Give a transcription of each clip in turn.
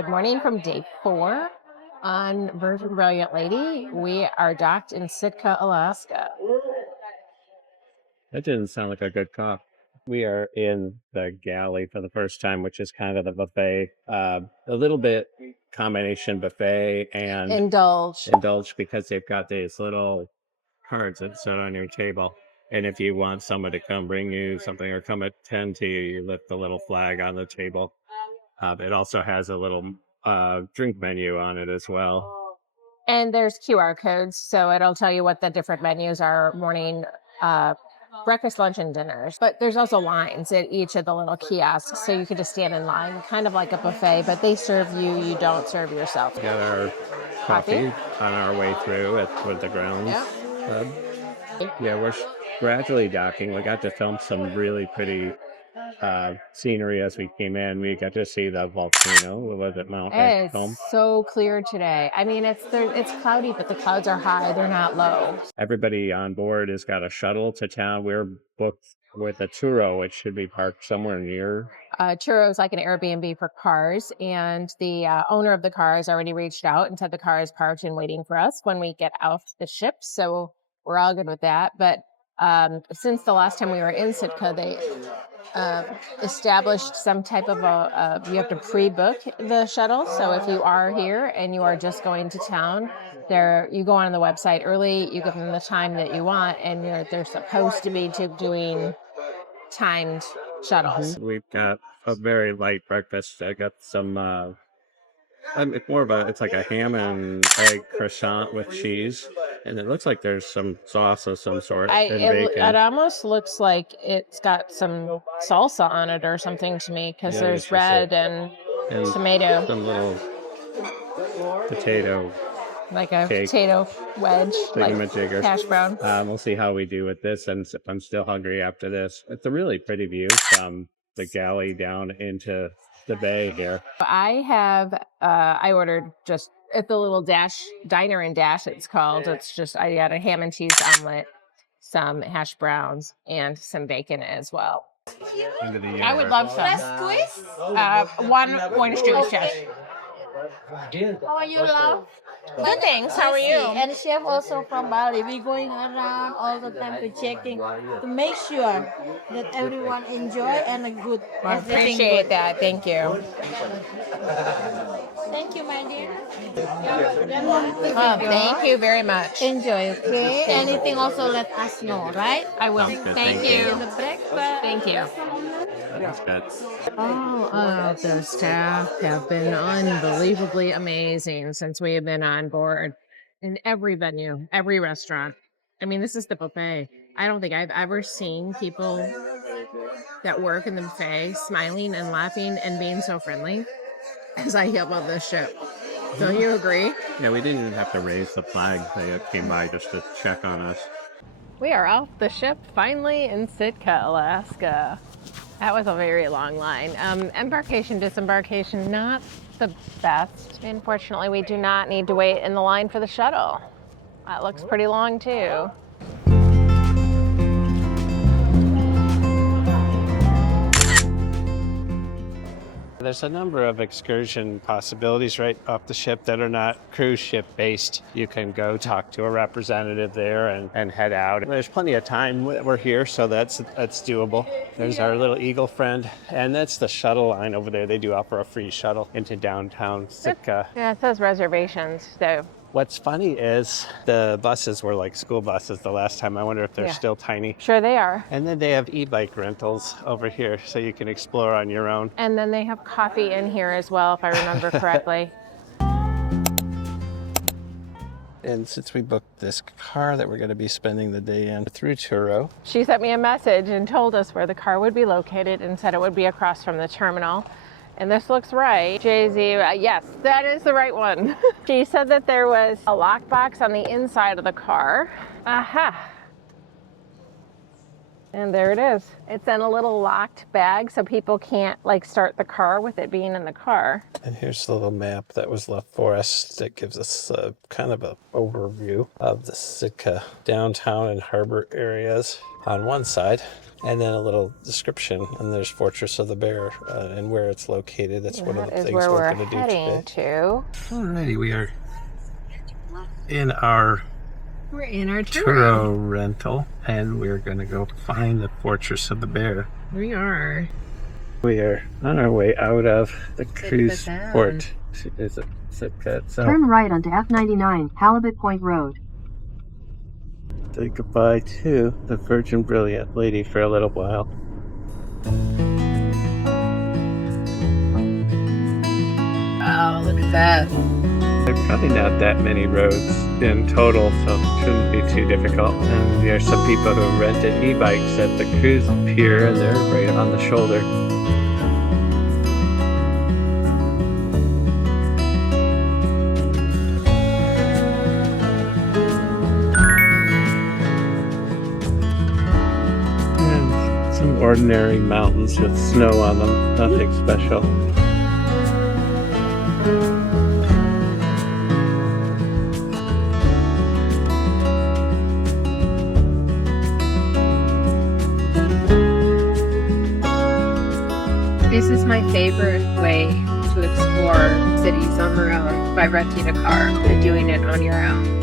Good morning from day 4 on Virgin Brilliant Lady. We are docked in Sitka, Alaska. That didn't sound like a good cop. We are in the galley for the first time, which is kind of the buffet. A little bit combination buffet and indulge because they've got these little cards that sit on your table. And if you want someone to come bring you something or come attend to you, you lift the little flag on the table. It also has a little drink menu on it as well. And there's QR codes, so it'll tell you what the different menus are, morning, breakfast, lunch, and dinners. But there's also lines at each of the little kiosks, so you can just stand in line, kind of like a buffet, but they serve you, you don't serve yourself. We got our coffee on our way through with the grounds club. Yeah, we're gradually docking. We got to film some really pretty scenery as we came in. We got to see the volcano. What was it, Mount Rancombe? It's so clear today. I mean, it's cloudy, but the clouds are high. They're not low. Everybody on board has got a shuttle to town. We're booked with a Turo, which should be parked somewhere near. Turo is like an Airbnb for cars, and the owner of the car has already reached out and said the car is parked and waiting for us when we get off the ship. So we're all good with that. But since the last time we were in Sitka, they established some type of you have to pre-book the shuttle. So if you are here and you are just going to town, you go on the website early, you give them the time that you want, and they're supposed to be doing timed shuttles. We've got a very light breakfast. I got some it's like a ham and egg croissant with cheese, and it looks like there's some sauce of some sort and bacon. It almost looks like it's got some salsa on it or something to me, because there's red and tomato. Some little potato, like a cake. Potato wedge, like hash brown. We'll see how we do with this, and if I'm still hungry after this. It's a really pretty view from the galley down into the bay here. I ordered just at the little diner and dash, it's called. It's just, I got a ham and cheese omelet, some hash browns, and some bacon as well. I would love some. One orange juice, yes. How are you, love? Good, thanks. How are you? And chef also from Bali. We're going around all the time to checking to make sure that everyone enjoy and a good. I appreciate that. Thank you. Thank you, my dear. Oh, thank you very much. Enjoy, okay? Anything also let us know, right? I will. Thank you. The breakfast. Thank you. All of the staff have been unbelievably amazing since we have been on board in every venue, every restaurant. I mean, this is the buffet. I don't think I've ever seen people that work in the buffet smiling and laughing and being so friendly as I feel about this ship. Don't you agree? Yeah, we didn't even have to raise the flag. They came by just to check on us. We are off the ship finally in Sitka, Alaska. That was a very long line. Embarkation, disembarkation, not the best. Unfortunately, we do not need to wait in the line for the shuttle. That looks pretty long too. There's a number of excursion possibilities right off the ship that are not cruise ship based. You can go talk to a representative there and head out. There's plenty of time. We're here, so that's doable. There's our little eagle friend, and that's the shuttle line over there. They do offer a free shuttle into downtown Sitka. Yeah, it says reservations, so. What's funny is the buses were like school buses the last time. I wonder if they're still tiny. Sure they are. And then they have e-bike rentals over here, so you can explore on your own. And then they have coffee in here as well, if I remember correctly. And since we booked this car that we're going to be spending the day in through Turo. She sent me a message and told us where the car would be located and said it would be across from the terminal. And this looks right. Jay-Z, yes, that is the right one. She said that there was a lockbox on the inside of the car. Aha. And there it is. It's in a little locked bag so people can't like start the car with it being in the car. And here's the little map that was left for us that gives us kind of an overview of the Sitka downtown and harbor areas on one side. And then a little description, and there's Fortress of the Bear and where it's located. That's one of the things we're going to do today. Alrighty, we are in our Turo rental, and we're going to go find the Fortress of the Bear. We are. We are on our way out of the cruise port. Is it Sitka itself? Turn right onto F99, Halibut Point Road. Say goodbye to the Virgin Brilliant lady for a little while. Oh, look at that. There are probably not that many roads in total, so it shouldn't be too difficult. And there are some people who rented e-bikes at the cruise pier, and they're right on the shoulder. And some ordinary mountains with snow on them, nothing special. This is my favorite way to explore cities on their own, by renting a car and doing it on your own.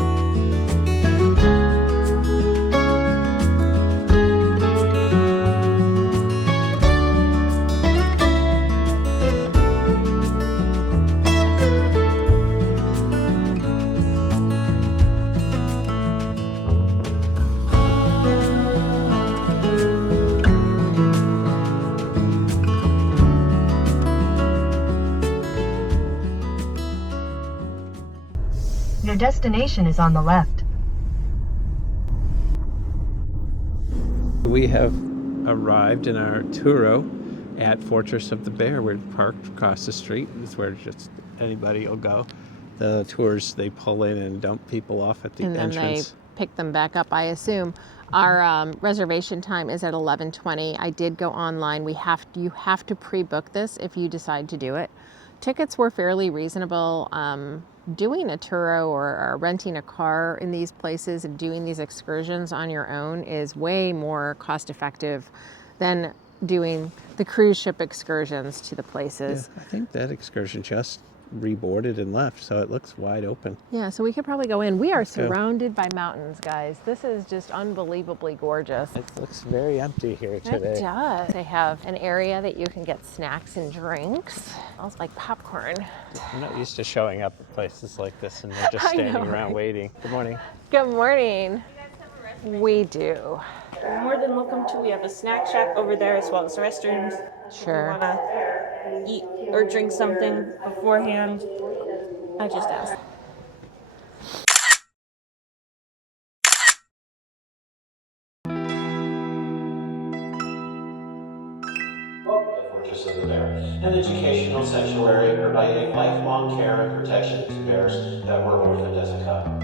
Your destination is on the left. We have arrived in our Turo at Fortress of the Bear. We're parked across the street. It's where just anybody will go. The tours, they pull in and dump people off at the entrance. And then they pick them back up, I assume. Our reservation time is at 11:20. I did go online. You have to pre-book this if you decide to do it. Tickets were fairly reasonable. Doing a Turo or renting a car in these places and doing these excursions on your own is way more cost effective than doing the cruise ship excursions to the places. Yeah, I think that excursion just reboarded and left, so it looks wide open. Yeah, so we could probably go in. We are surrounded by mountains, guys. This is just unbelievably gorgeous. It looks very empty here today. It does. They have an area that you can get snacks and drinks. Smells like popcorn. I'm not used to showing up at places like this and they're just standing around waiting. Good morning. Good morning. We do. You're more than welcome to. We have a snack shack over there as well as restrooms. Sure. If you want to eat or drink something beforehand, I just asked. The Fortress of the Bear, an educational sanctuary providing lifelong care and protection to bears that were orphaned as a cub.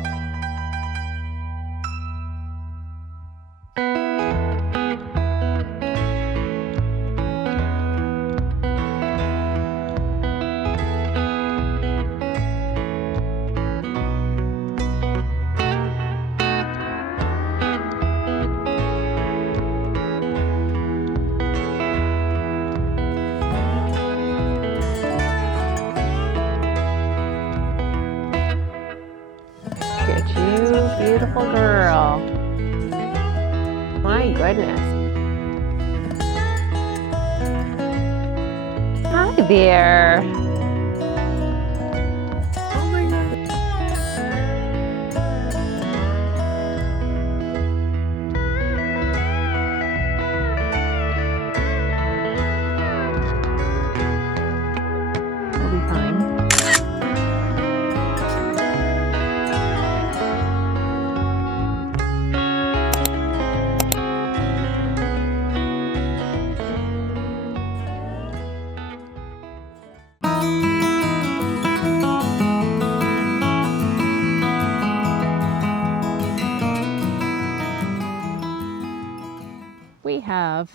Beautiful girl. My goodness. Hi there. Oh my God. We'll be fine. have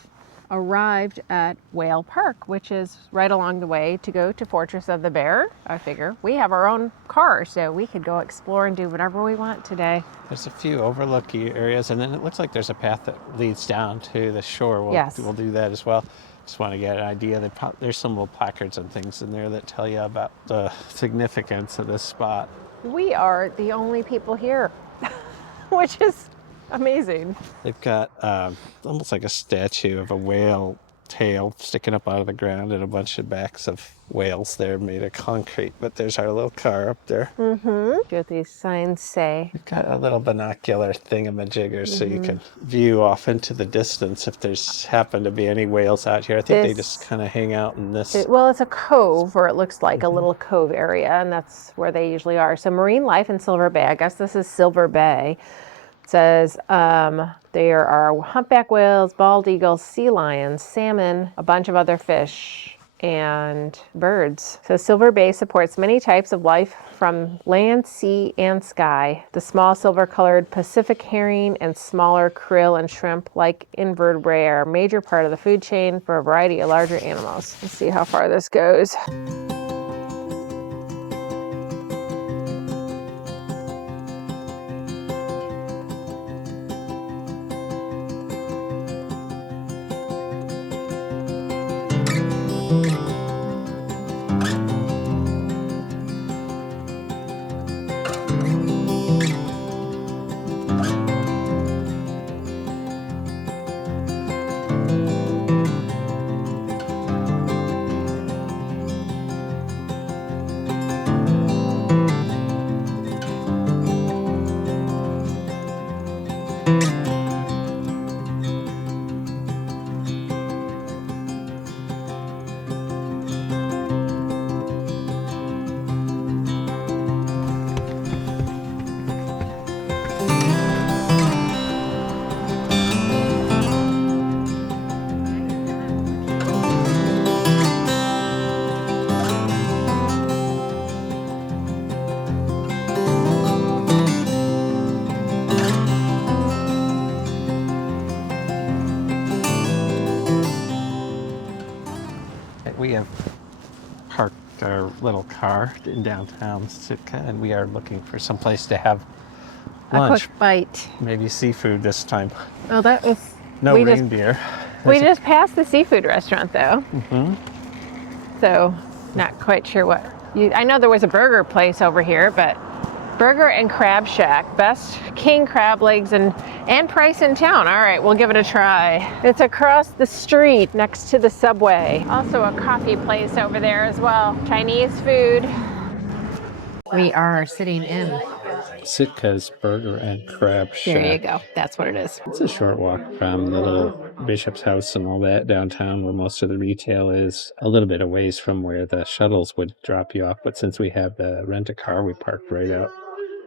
arrived at Whale Park, which is right along the way to go to Fortress of the Bear. I figure we have our own car, so we could go explore and do whatever we want today. There's a few overlooky areas, and then it looks like there's a path that leads down to the shore. Yes. We'll do that as well. Just want to get an idea. There's some little placards and things in there that tell you about the significance of this spot. We are the only people here, which is amazing. They've got almost like a statue of a whale tail sticking up out of the ground and a bunch of backs of whales there made of concrete. But there's our little car up there. What these signs say. We've got a little binocular thingamajigger so you can view off into the distance if there's happen to be any whales out here. I think they just kind of hang out in this. Well, it's a cove, or it looks like a little cove area, and that's where they usually are. So marine life in Silver Bay. I guess this is Silver Bay. Says there are humpback whales, bald eagles, sea lions, salmon, a bunch of other fish, and birds. So Silver Bay supports many types of life from land, sea, and sky. The small silver-colored Pacific herring and smaller krill and shrimp, like invertebrate, are a major part of the food chain for a variety of larger animals. Let's see how far this goes. We have parked our little car in downtown Sitka, and we are looking for some place to have lunch. A quick bite. Maybe seafood this time. Oh, that was... No reindeer. We just passed the seafood restaurant, though. So, not quite sure what... I know there was a burger place over here, but... Burger and Crab Shack, best king crab legs and price in town. All right, we'll give it a try. It's across the street next to the subway. Also a coffee place over there as well. Chinese food. We are sitting in Sitka's Burger and Crab Shack. There you go. That's what it is. It's a short walk from the little Bishop's House and all that downtown where most of the retail is, a little bit a ways from where the shuttles would drop you off. But since we have the rent-a-car, we parked right out.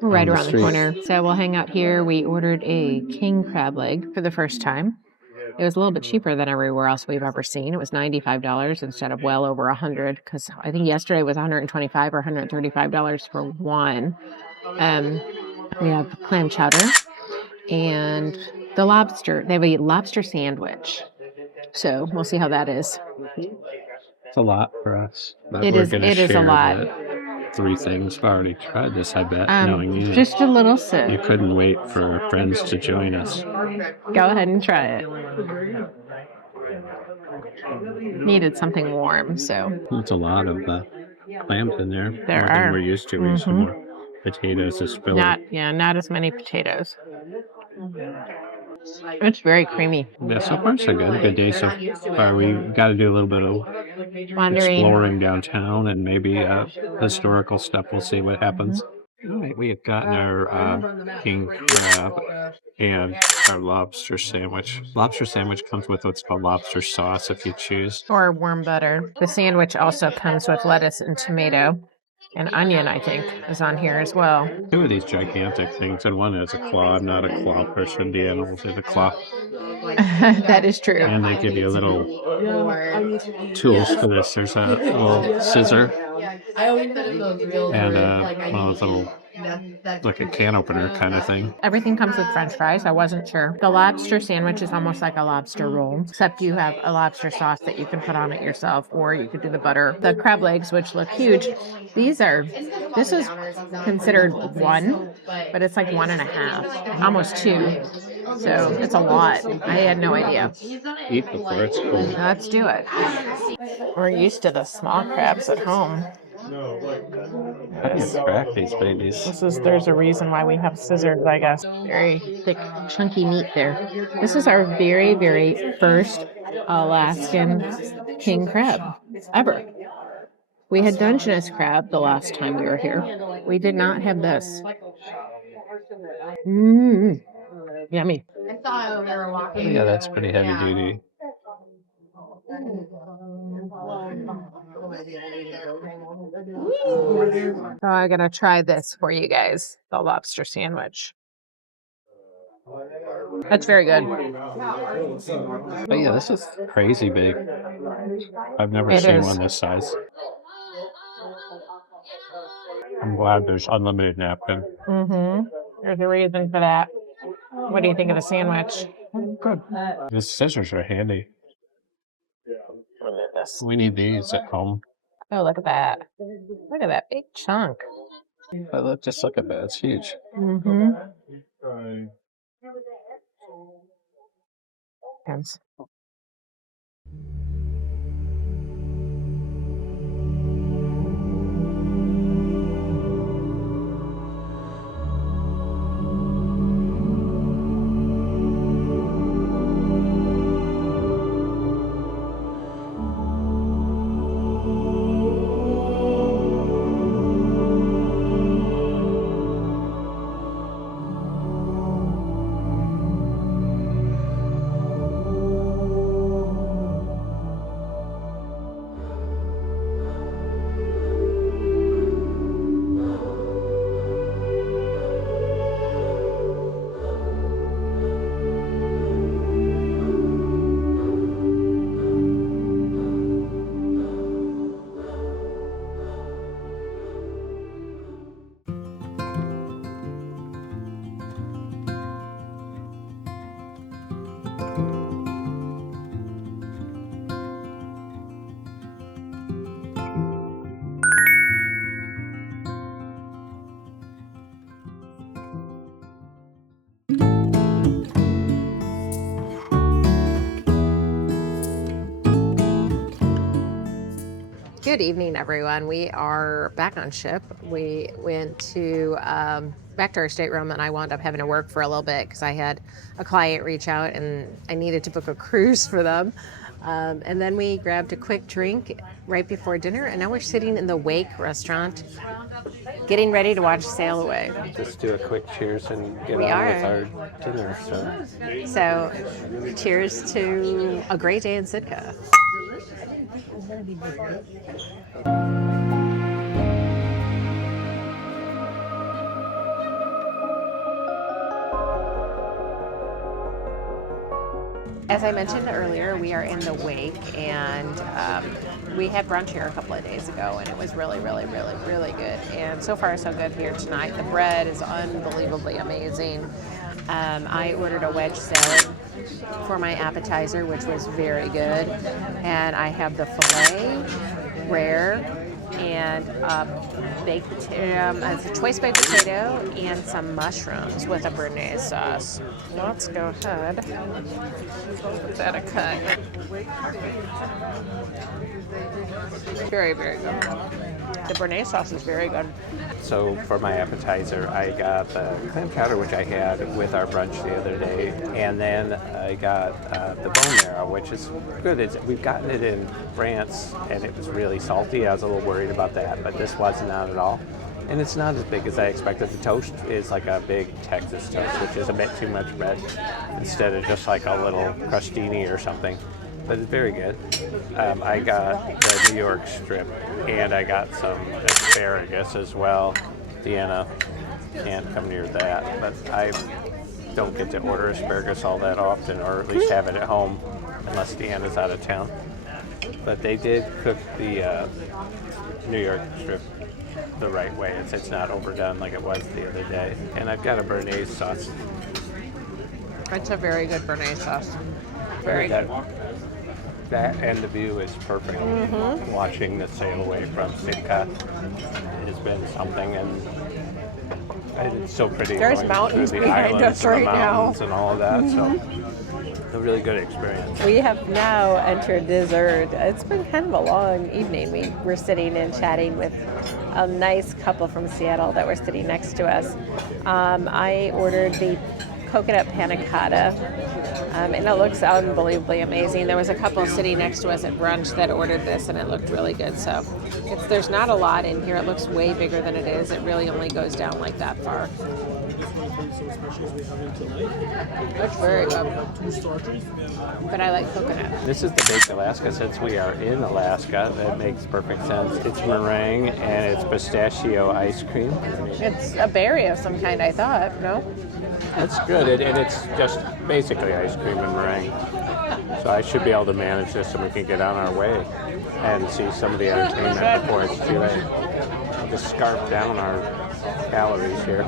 Right around the corner. So we'll hang out here. We ordered a king crab leg for the first time. It was a little bit cheaper than everywhere else we've ever seen. It was $95 instead of well over $100, because I think yesterday was $125 or $135 for one. We have clam chowder and the lobster. They have a lobster sandwich. So we'll see how that is. It's a lot for us. But it is a lot. 3 things. I've already tried this, I bet, knowing you. Just a little sip. You couldn't wait for friends to join us. Go ahead and try it. Needed something warm, so. There's a lot of clams in there. There more are. Than we're used to. We used to more potatoes as filling. Not as many potatoes. It's very creamy. Yeah, so far so good. Good day so far. We got to do a little bit of Wandering. Exploring downtown and maybe historical stuff. We'll see what happens. All right, we have gotten our king crab and our lobster sandwich. Lobster sandwich comes with what's called lobster sauce if you choose. Or warm butter. The sandwich also comes with lettuce and tomato. And onion, I think, is on here as well. 2 of these gigantic things, and one has a claw. I'm not a claw person. Deanna will say the claw. That is true. And they give you little tools for this. There's a little scissor and one of those little like a can opener kind of thing. Everything comes with French fries. I wasn't sure. The lobster sandwich is almost like a lobster roll, except you have a lobster sauce that you can put on it yourself, or you could do the butter. The crab legs, which look huge, this is considered one, but it's like 1.5, almost 2. So it's a lot. I had no idea. Eat before it's cool. Let's do it. We're used to the small crabs at home. I can crack these babies. There's a reason why we have scissors, I guess. Very thick, chunky meat there. This is our very, very first Alaskan king crab ever. We had Dungeness crab the last time we were here. We did not have this. Yummy. Yeah, that's pretty heavy duty. So I'm gonna try this for you guys, the lobster sandwich. That's very good. But yeah, this is crazy big. I've never seen one this size. I'm glad there's unlimited napkin. There's a reason for that. What do you think of the sandwich? Good. The scissors are handy. We need these at home. Oh, look at that. Look at that big chunk. But just look at that. It's huge. Yes. Good evening, everyone. We are back on ship. We went to back to our stateroom, and I wound up having to work for a little bit because I had a client reach out and I needed to book a cruise for them. And then we grabbed a quick drink right before dinner, and now we're sitting in the Wake restaurant, getting ready to watch Sail Away. Just do a quick cheers and get on with our dinner. So cheers to a great day in Sitka. As I mentioned earlier, we are in the Wake, and we had brunch here a couple of days ago, and it was really, really, really, really good. And so far, so good here tonight. The bread is unbelievably amazing. I ordered a wedge salad for my appetizer, which was very good. And I have the filet, rare, and baked potato, it's a choice baked potato, and some mushrooms with a béarnaise sauce. Let's go ahead. Give that a cut. Very, very good. The béarnaise sauce is very good. So for my appetizer, I got the clam chowder, which I had with our brunch the other day, and then I got the bone marrow, which is good. We've gotten it in France, and it was really salty. I was a little worried about that, but this was not at all. And it's not as big as I expected. The toast is like a big Texas toast, which is a bit too much bread, instead of just like a little crostini or something. But it's very good. I got the New York strip, and I got some asparagus as well. Deanna can't come near that, but I don't get to order asparagus all that often, or at least have it at home, unless Deanna's out of town. But they did cook the New York strip the right way. It's not overdone like it was the other day. And I've got a béarnaise sauce. It's a very good béarnaise sauce. Very good. That and the view is perfect. Watching the sail away from Sitka has been something, and it's so pretty. There's mountains through the behind islands us and the right now. mountains and all of that. So a really good experience. We have now entered dessert. It's been kind of a long evening. We were sitting and chatting with a nice couple from Seattle that were sitting next to us. I ordered the coconut panna cotta, and it looks unbelievably amazing. There was a couple sitting next to us at brunch that ordered this, and it looked really good. So there's not a lot in here. It looks way bigger than it is. It really only goes down like that far. Looks very good. But I like coconut. This is the baked Alaska. Since we are in Alaska, that makes perfect sense. It's meringue and it's pistachio ice cream. It's a berry of some kind, I thought, no? That's good, and it's just basically ice cream and meringue. So I should be able to manage this and we can get on our way and see some of the entertainment before it's too late. I'll just scarf down our calories here.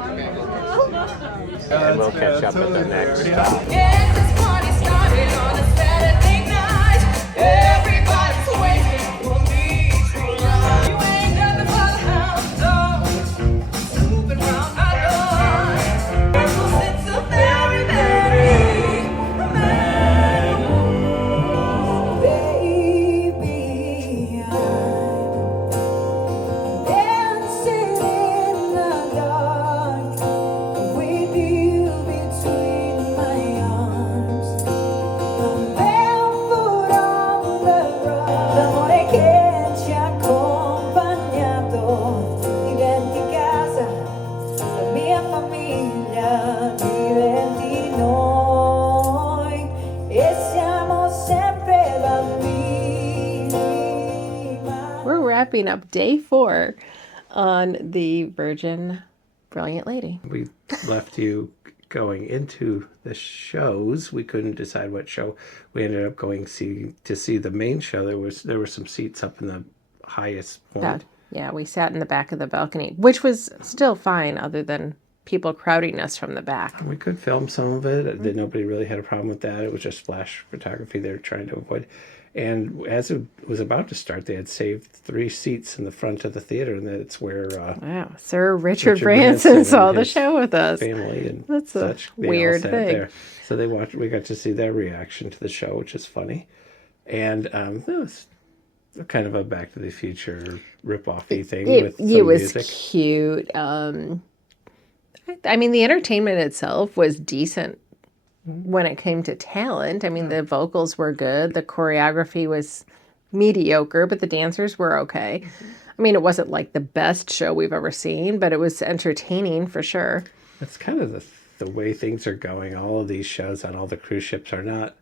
And we'll catch up at the next stop. Yes, this party started on a Saturday night. Everybody's waiting for me to run. You ain't nothing but a hound dog, moving round my door. It's a very, very man. Baby, I'm dancing in the dark with you between my arms. I'm barefoot on the road. L'amore che ci ha accompagnato. Diventi casa, la mia famiglia, diventi noi. E siamo sempre bambini. We're wrapping up day 4 on the Virgin Brilliant Lady. We left you going into the shows. We couldn't decide what show. We ended up going to see the main show. There were some seats up in the highest point. Yeah, we sat in the back of the balcony, which was still fine other than people crowding us from the back. We could film some of it. Nobody really had a problem with that. It was just flash photography they were trying to avoid. And as it was about to start, they had saved 3 seats in the front of the theater, and that's where wow, Sir Richard Branson saw the show with us. Family and that's such. A weird thing. There. So we got to see their reaction to the show, which is funny. And it was kind of a Back to the Future rip-off-y thing with some it was music. Cute. I mean, the entertainment itself was decent when it came to talent. I mean, the vocals were good. The choreography was mediocre, but the dancers were okay. I mean, it wasn't like the best show we've ever seen, but it was entertaining for sure. That's kind of the way things are going. All of these shows on all the cruise ships are not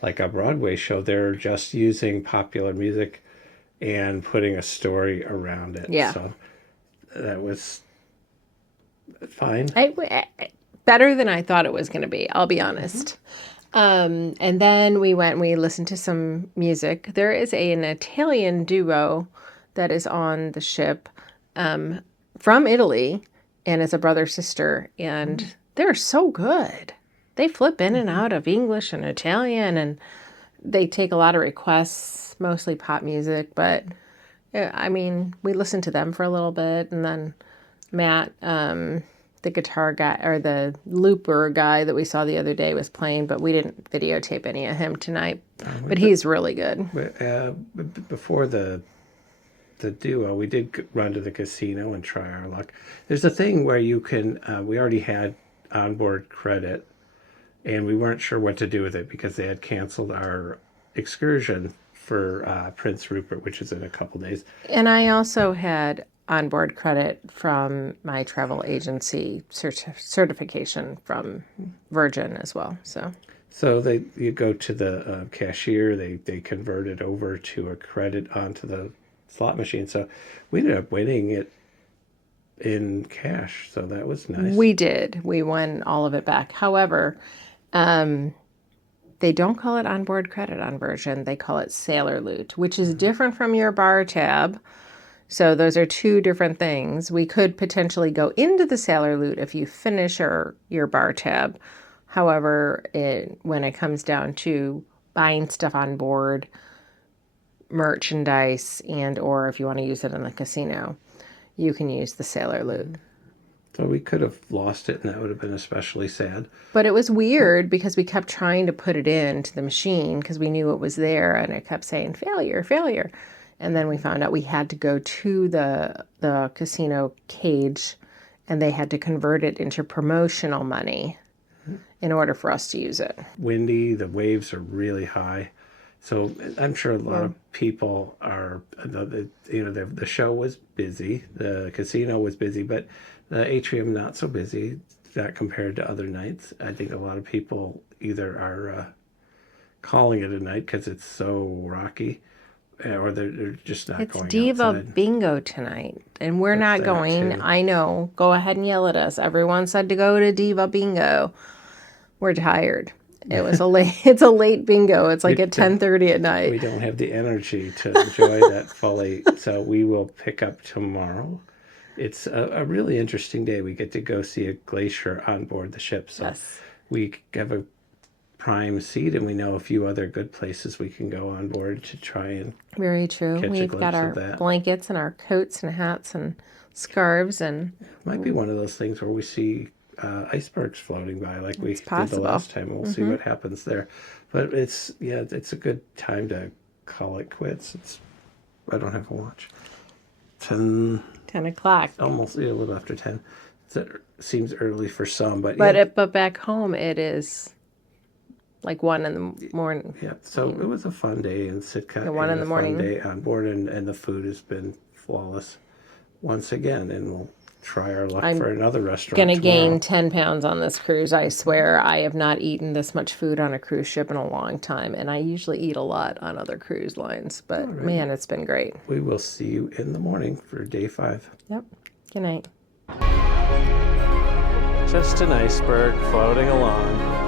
like a Broadway show. They're just using popular music and putting a story around it. Yeah. So that was fine. Better than I thought it was going to be, I'll be honest. And then we listened to some music. There is an Italian duo that is on the ship from Italy, and it's a brother-sister, and they're so good. They flip in and out of English and Italian, and they take a lot of requests, mostly pop music, but I mean, we listened to them for a little bit, and then Matt, the guitar guy or the looper guy that we saw the other day was playing, but we didn't videotape any of him tonight. But he's really good. Before the duo, we did run to the casino and try our luck. There's a thing where you can, we already had onboard credit, and we weren't sure what to do with it because they had canceled our excursion for Prince Rupert, which is in a couple days. And I also had onboard credit from my travel agency certification from Virgin as well. So you go to the cashier, they convert it over to a credit onto the slot machine. So we ended up winning it in cash. So that was nice. We did. We won all of it back. However, They don't call it onboard credit on Virgin. They call it sailor loot, which is different from your bar tab. So those are two different things. We could potentially go into the sailor loot if you finish your bar tab. However, when it comes down to buying stuff on board, merchandise, and or if you want to use it in the casino, you can use the sailor loot. So we could have lost it, and that would have been especially sad. But it was weird because we kept trying to put it into the machine because we knew it was there, and it kept saying failure, failure. And then we found out we had to go to the casino cage, and they had to convert it into promotional money in order for us to use it. Windy, the waves are really high. So I'm sure a lot of people are, the show was busy, the casino was busy, but the atrium not so busy, not compared to other nights. I think a lot of people either are calling it a night because it's so rocky, or they're just not going It's Diva outside. Bingo tonight, and we're not going. Too. I know. Go ahead and yell at us. Everyone said to go to Diva Bingo. We're tired. It was it's a late bingo. It's like at 10:30 at night. We don't have the energy to enjoy that fully, so we will pick up tomorrow. It's a really interesting day. We get to go see a glacier on board the ship. So we have a prime seat, and we know a few other good places we can go on board to try and Very true. We've got our blankets and our coats and hats and scarves, and might be one of those things where we see icebergs floating by like we did the last time. We'll see what happens there. But it's a good time to call it quits. I don't have a watch. 10 o'clock. Almost a little after 10. It seems early for some, but but back home it is like 1 in the morning. Yeah, so it was a fun day in Sitka. 1 in the morning. Fun day on board, and the food has been flawless once again, and we'll try our luck for another restaurant. Gonna gain 10 pounds on this cruise. I swear I have not eaten this much food on a cruise ship in a long time, and I usually eat a lot on other cruise lines, but man, it's been great. We will see you in the morning for day 5. Yep. Good night. Just an iceberg floating along.